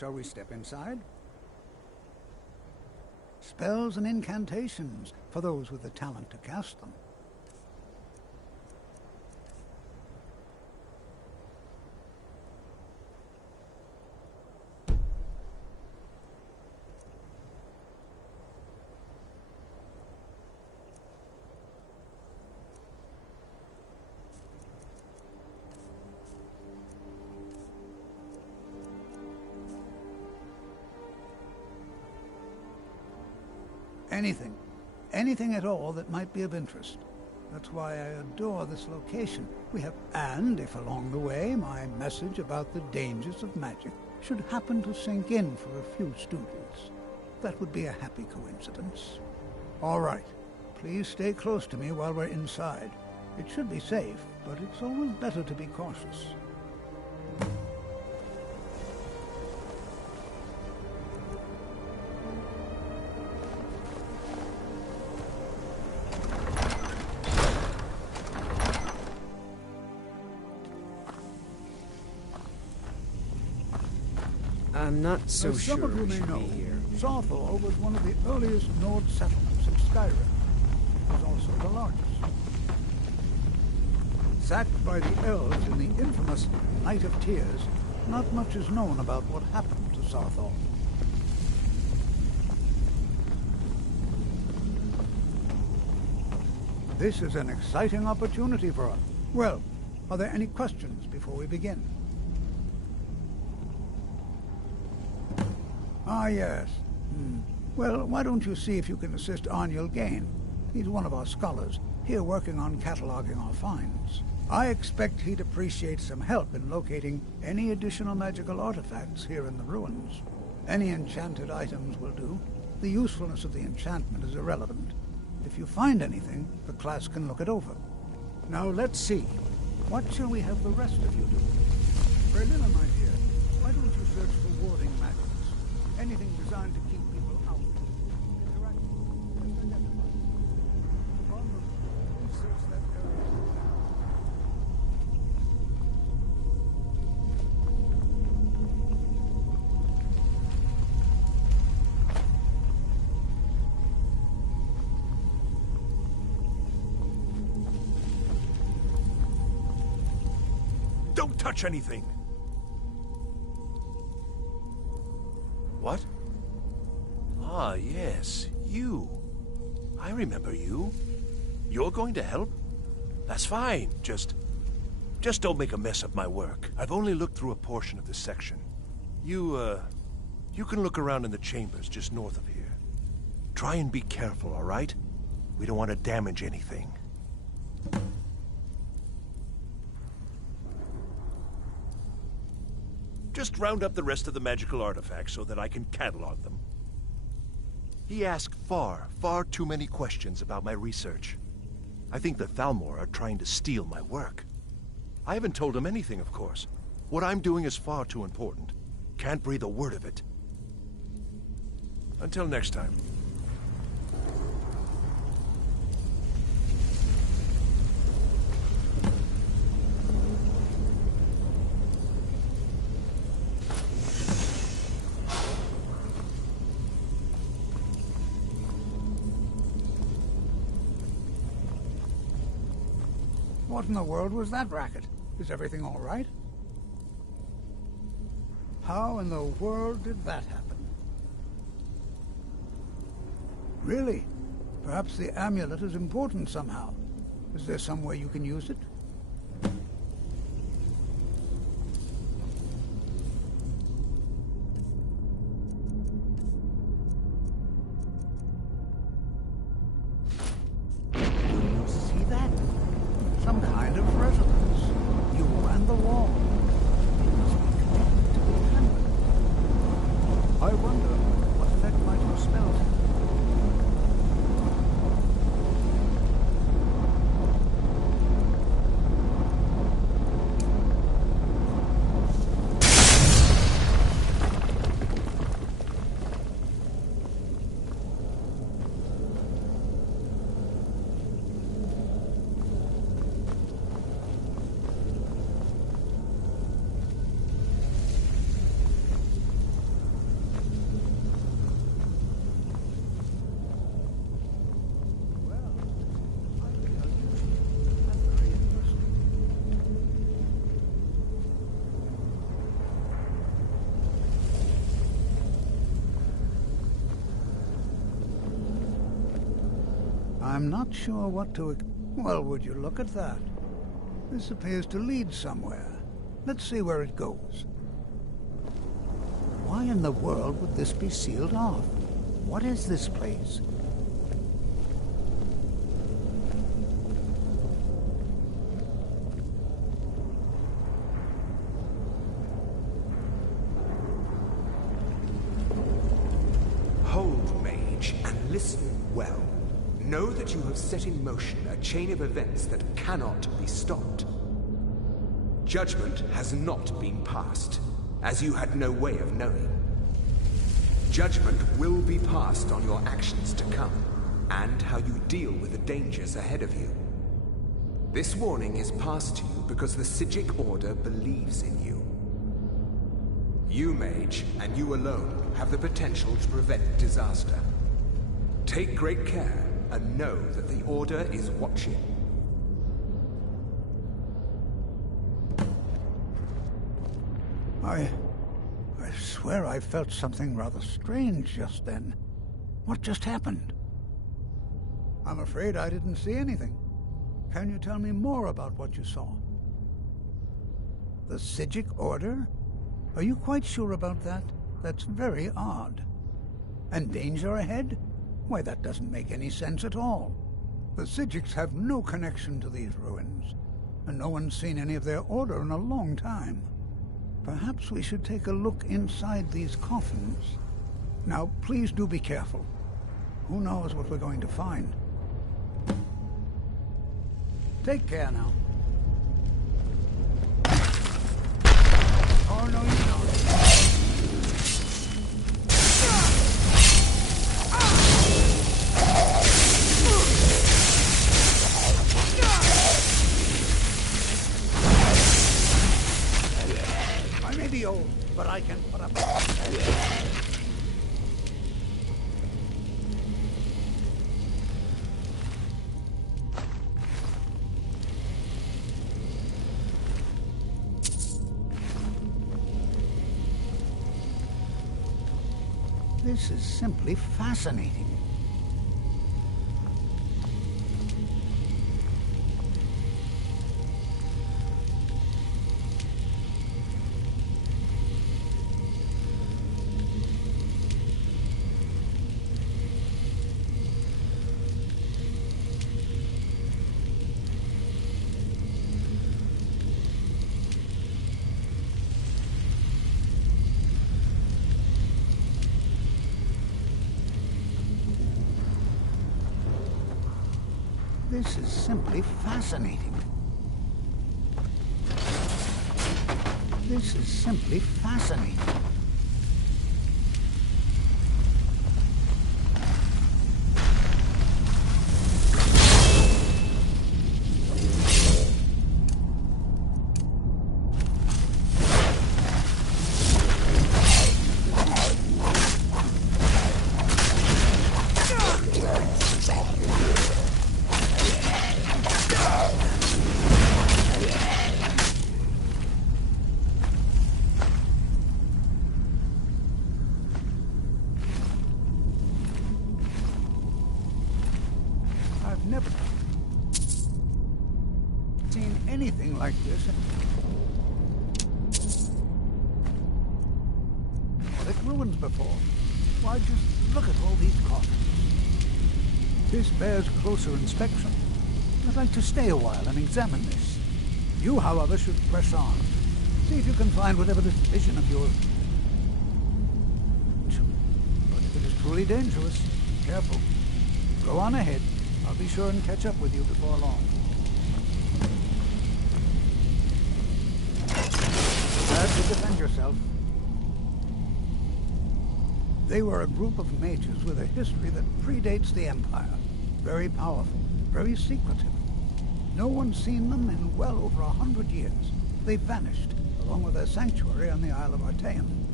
Shall we step inside? Spells and incantations for those with the talent to cast them. Anything. Anything at all that might be of interest. That's why I adore this location. And if along the way my message about the dangers of magic should happen to sink in for a few students, that would be a happy coincidence. All right. Please stay close to me while we're inside. It should be safe, but it's always better to be cautious. I'm not so As sure some of you we may should know, be here. Winterhold was one of the earliest Nord settlements of Skyrim. It was also the largest. Sacked by the elves in the infamous Night of Tears, not much is known about what happened to Winterhold. This is an exciting opportunity for us. Well, are there any questions before we begin? Ah, yes. Well, why don't you see if you can assist Arniel Gain? He's one of our scholars, here working on cataloging our finds. I expect he'd appreciate some help in locating any additional magical artifacts here in the ruins. Any enchanted items will do. The usefulness of the enchantment is irrelevant. If you find anything, the class can look it over. Now let's see. What shall we have the rest of you do? Berlina, my dear, why don't you search for warding magics? Anything designed to keep people out. Interact. Please search that area. Don't touch anything! What? Ah, yes, you. I remember you. You're going to help? That's fine. Just don't make a mess of my work. I've only looked through a portion of this section. You can look around in the chambers just north of here. Try and be careful, all right? We don't want to damage anything. Just round up the rest of the magical artifacts so that I can catalog them. He asked far too many questions about my research. I think the Thalmor are trying to steal my work. I haven't told him anything, of course. What I'm doing is far too important. Can't breathe a word of it. Until next time. What in the world was that racket? Is everything all right? How in the world did that happen? Really? Perhaps the amulet is important somehow. Is there some way you can use it? Some kind of resonance. You and the wall. It must be connected to the amulet. I wonder what effect might your spell have. I'm not sure what to... Well, would you look at that? This appears to lead somewhere. Let's see where it goes. Why in the world would this be sealed off? What is this place? Hold, mage, and listen well. Know that you have set in motion a chain of events that cannot be stopped. Judgment has not been passed, as you had no way of knowing. Judgment will be passed on your actions to come, and how you deal with the dangers ahead of you. This warning is passed to you because the Psijic Order believes in you. You, mage, and you alone, have the potential to prevent disaster. Take great care, and know that the Order is watching. I swear I felt something rather strange just then. What just happened? I'm afraid I didn't see anything. Can you tell me more about what you saw? The Psijic Order? Are you quite sure about that? That's very odd. And danger ahead? Why, that doesn't make any sense at all. The Psijics have no connection to these ruins, and no one's seen any of their order in a long time. Perhaps we should take a look inside these coffins. Now, please do be careful. Who knows what we're going to find? Take care now. Oh, no, you don't. I may be old, but I can put up. This is simply fascinating. This is simply fascinating. This is simply fascinating. Never seen anything like this. Like ruins before. Why, just look at all these coffins. This bears closer inspection. I'd like to stay a while and examine this. You, however, should press on. See if you can find whatever this vision of yours. But if it is truly dangerous, careful. Go on ahead. I'll be sure and catch up with you before long. Glad to defend yourself. They were a group of mages with a history that predates the Empire. Very powerful, very secretive. No one's seen them in well over 100 years. They vanished, along with their sanctuary on the Isle of Artaeum.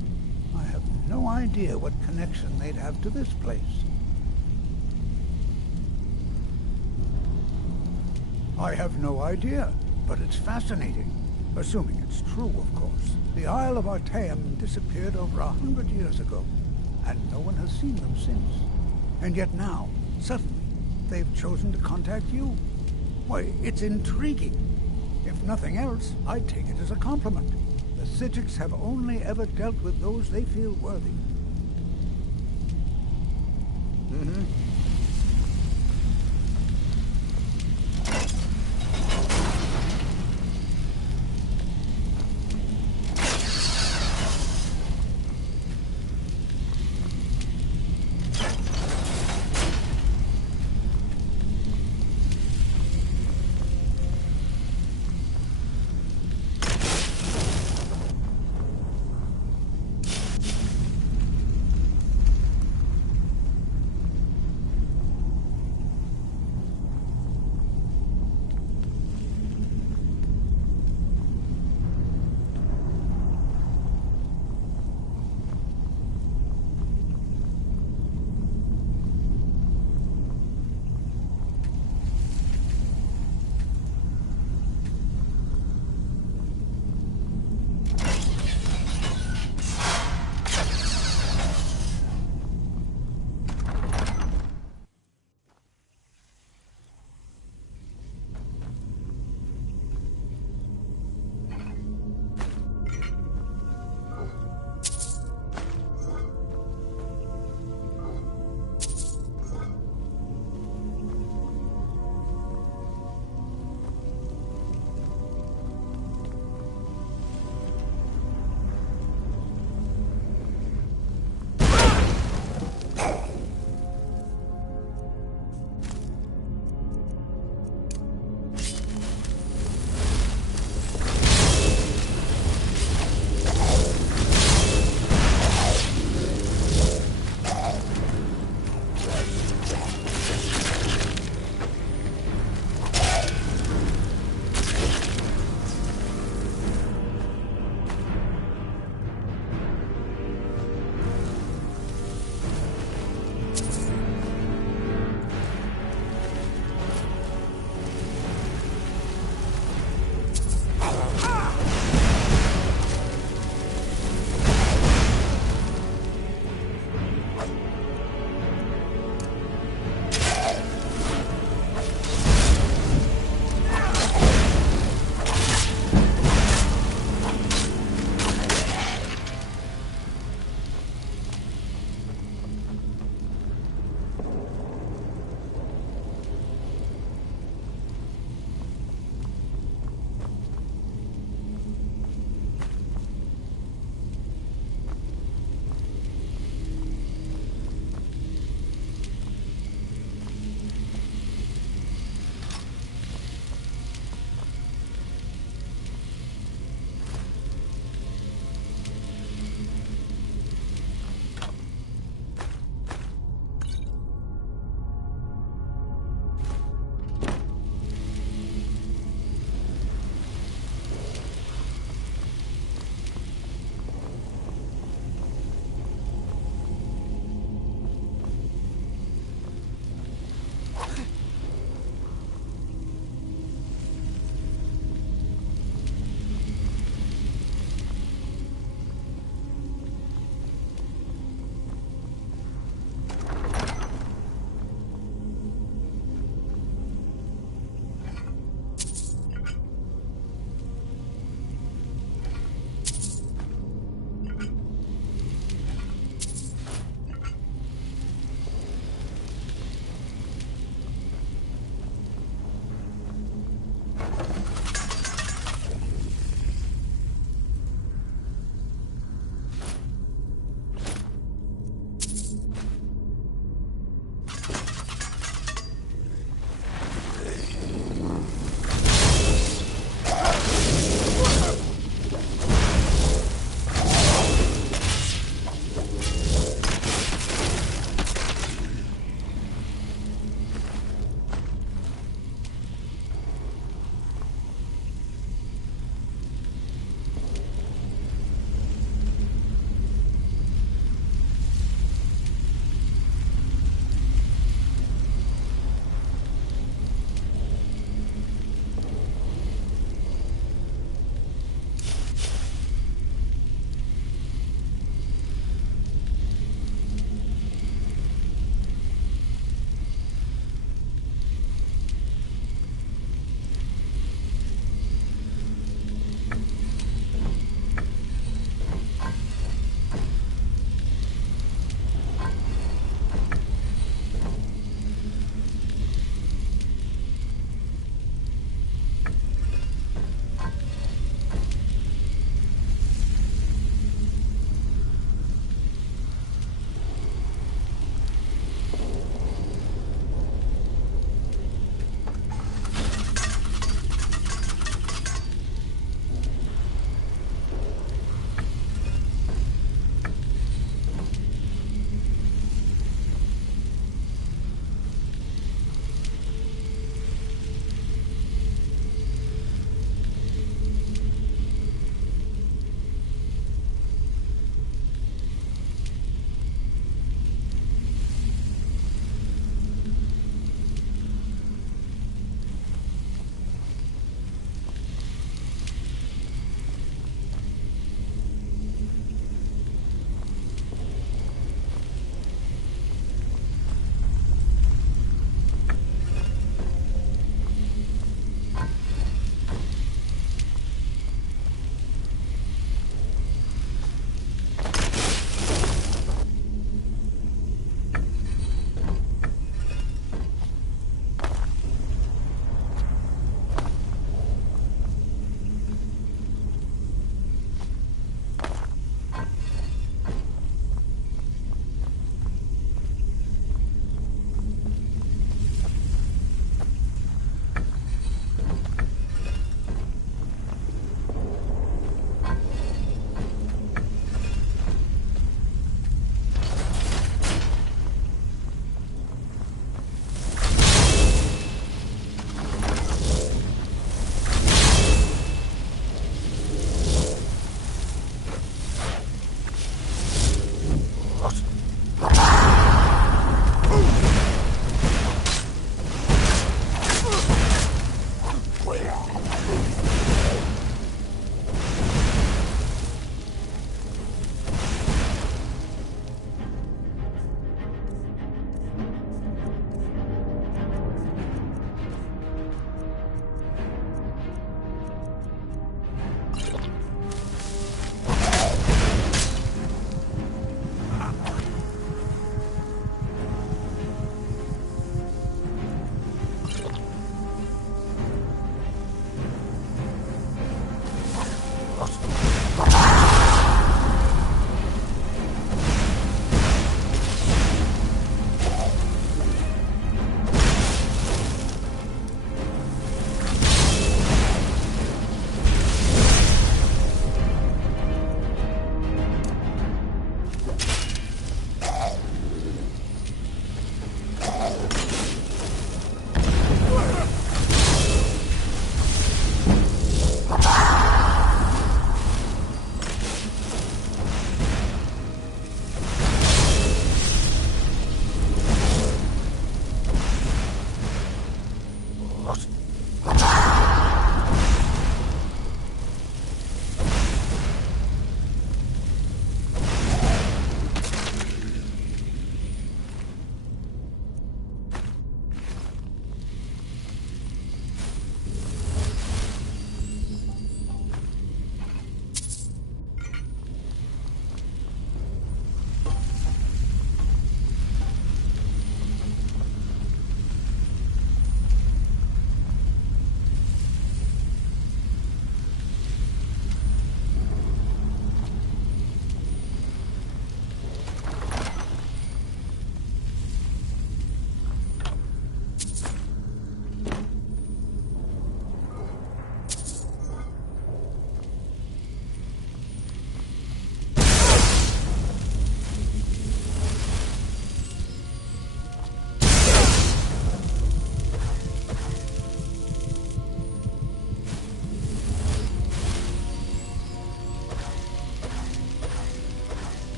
I have no idea what connection they'd have to this place. I have no idea, but it's fascinating. Assuming it's true, of course. The Isle of Artaeum disappeared over 100 years ago, and no one has seen them since. And yet now, suddenly, they've chosen to contact you. Why, it's intriguing. If nothing else, I'd take it as a compliment. The Psijics have only ever dealt with those they feel worthy.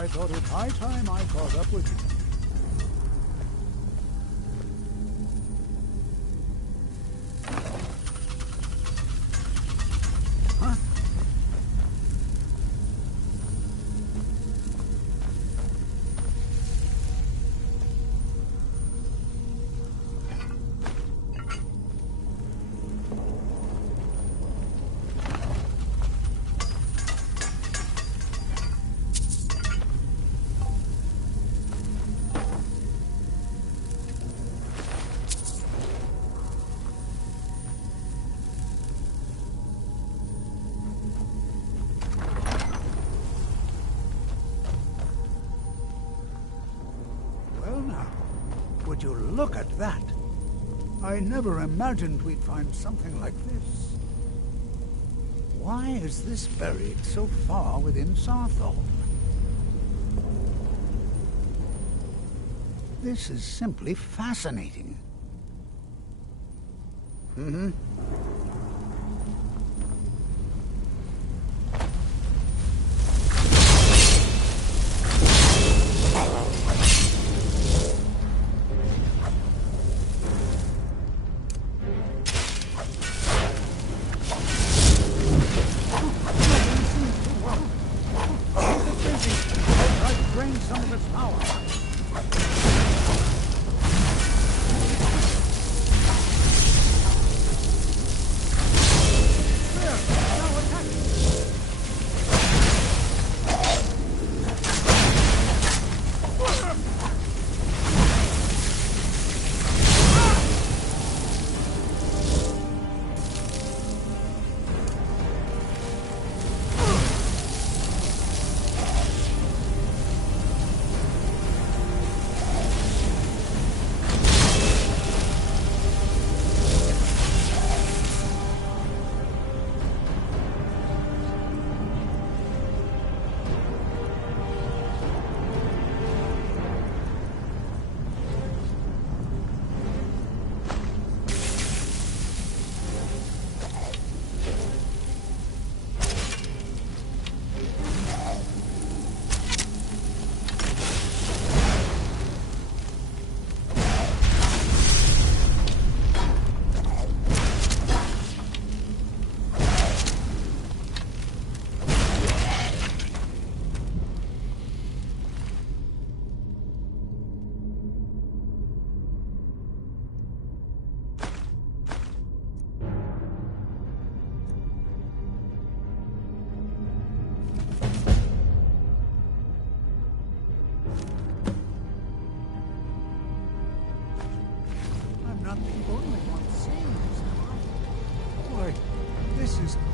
I thought it high time I caught up with you. Huh? Would you look at that? I never imagined we'd find something like this. Why is this buried so far within Saarthal? This is simply fascinating. Mm-hmm.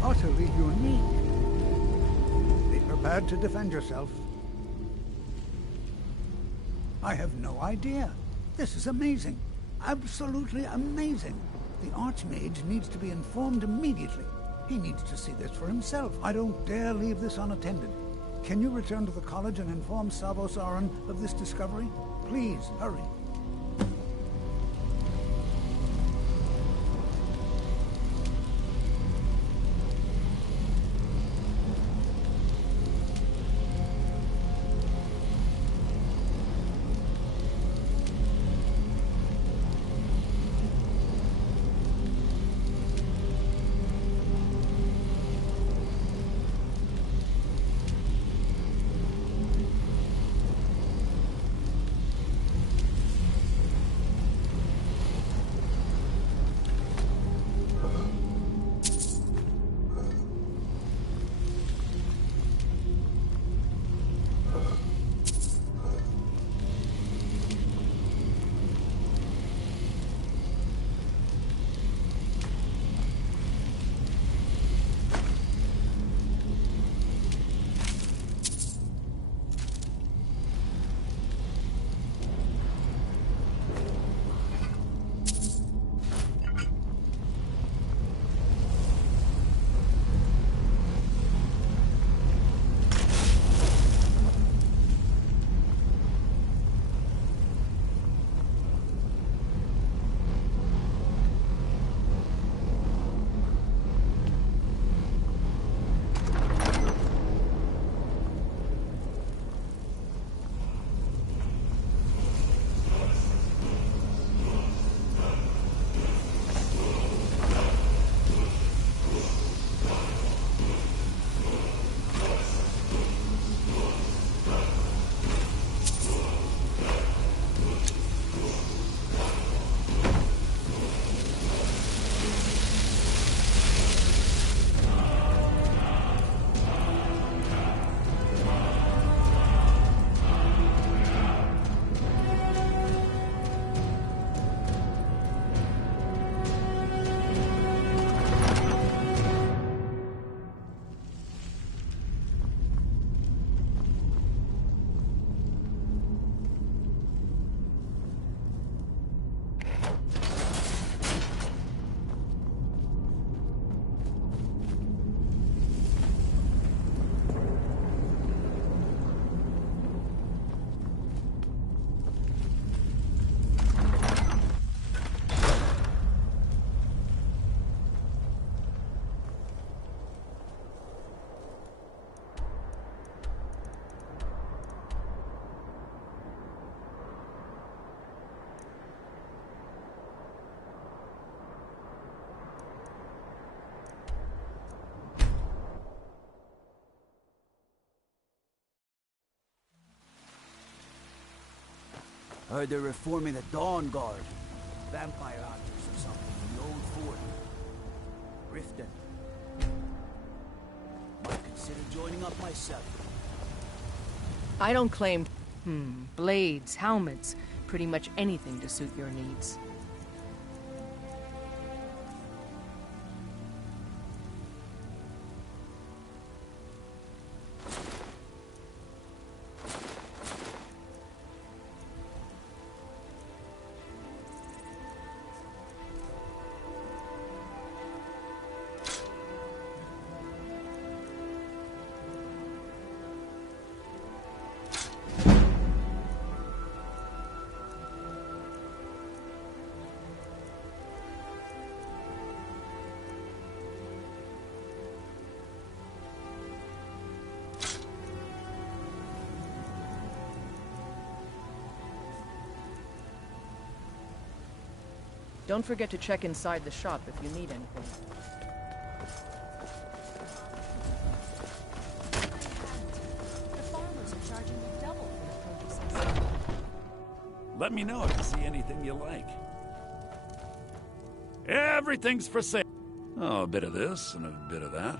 Utterly unique. Be prepared to defend yourself. I have no idea. This is amazing. Absolutely amazing. The Archmage needs to be informed immediately. He needs to see this for himself. I don't dare leave this unattended. Can you return to the college and inform Savos Aran of this discovery? Please, hurry. Heard they're reforming the Dawn Guard. Vampire hunters or something in the old fort. Riften. Might consider joining up myself. I don't claim... blades, helmets, pretty much anything to suit your needs. Don't forget to check inside the shop if you need anything. The farmers are charging you double for the produce. Let me know if you see anything you like. Everything's for sale. Oh, a bit of this and a bit of that.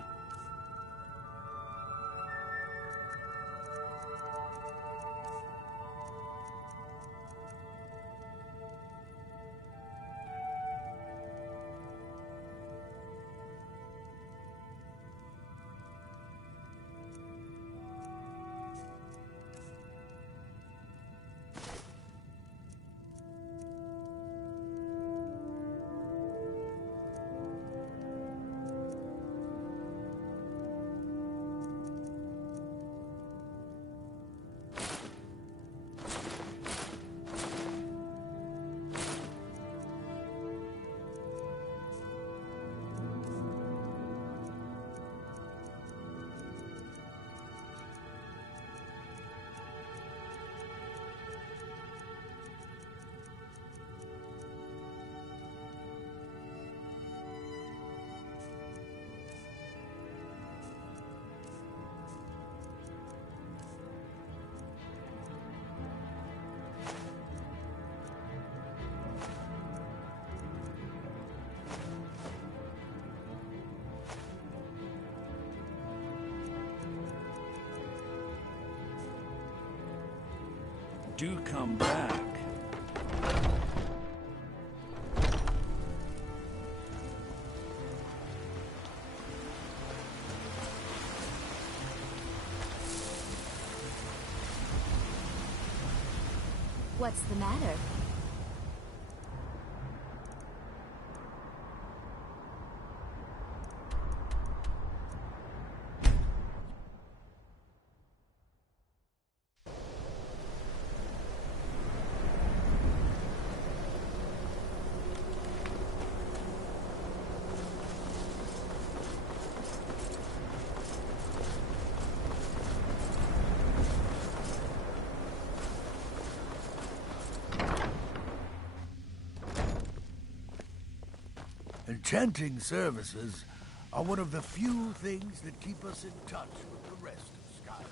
Do come back. What's the matter? Enchanting services are one of the few things that keep us in touch with the rest of Skyrim.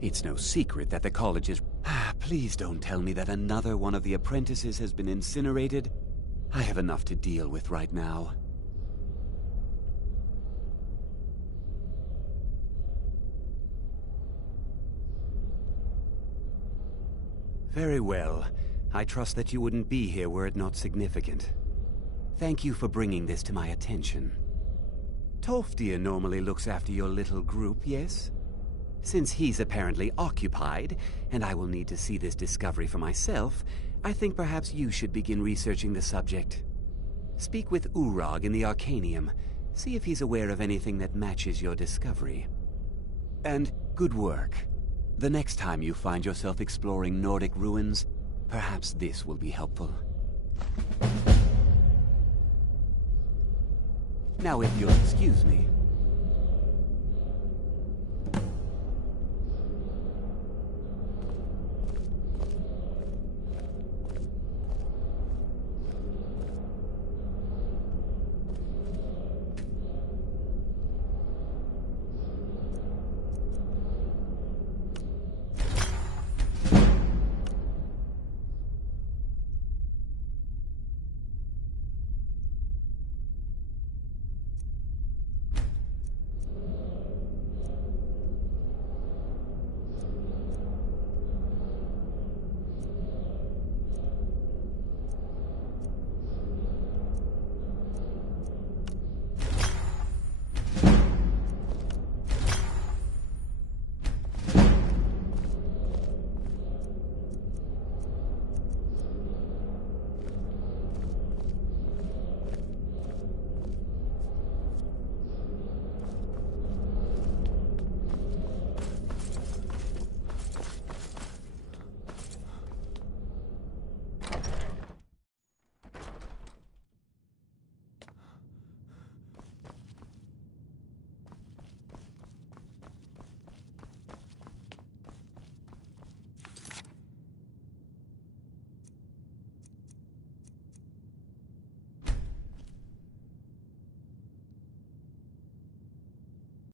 It's no secret that the college is... Please don't tell me that another one of the apprentices has been incinerated. I have enough to deal with right now. Very well. I trust that you wouldn't be here were it not significant. Thank you for bringing this to my attention. Toftir normally looks after your little group, yes? Since he's apparently occupied, and I will need to see this discovery for myself, I think perhaps you should begin researching the subject. Speak with Urag in the Arcanium. See if he's aware of anything that matches your discovery. And good work. The next time you find yourself exploring Nordic ruins, perhaps this will be helpful. Now if you'll excuse me.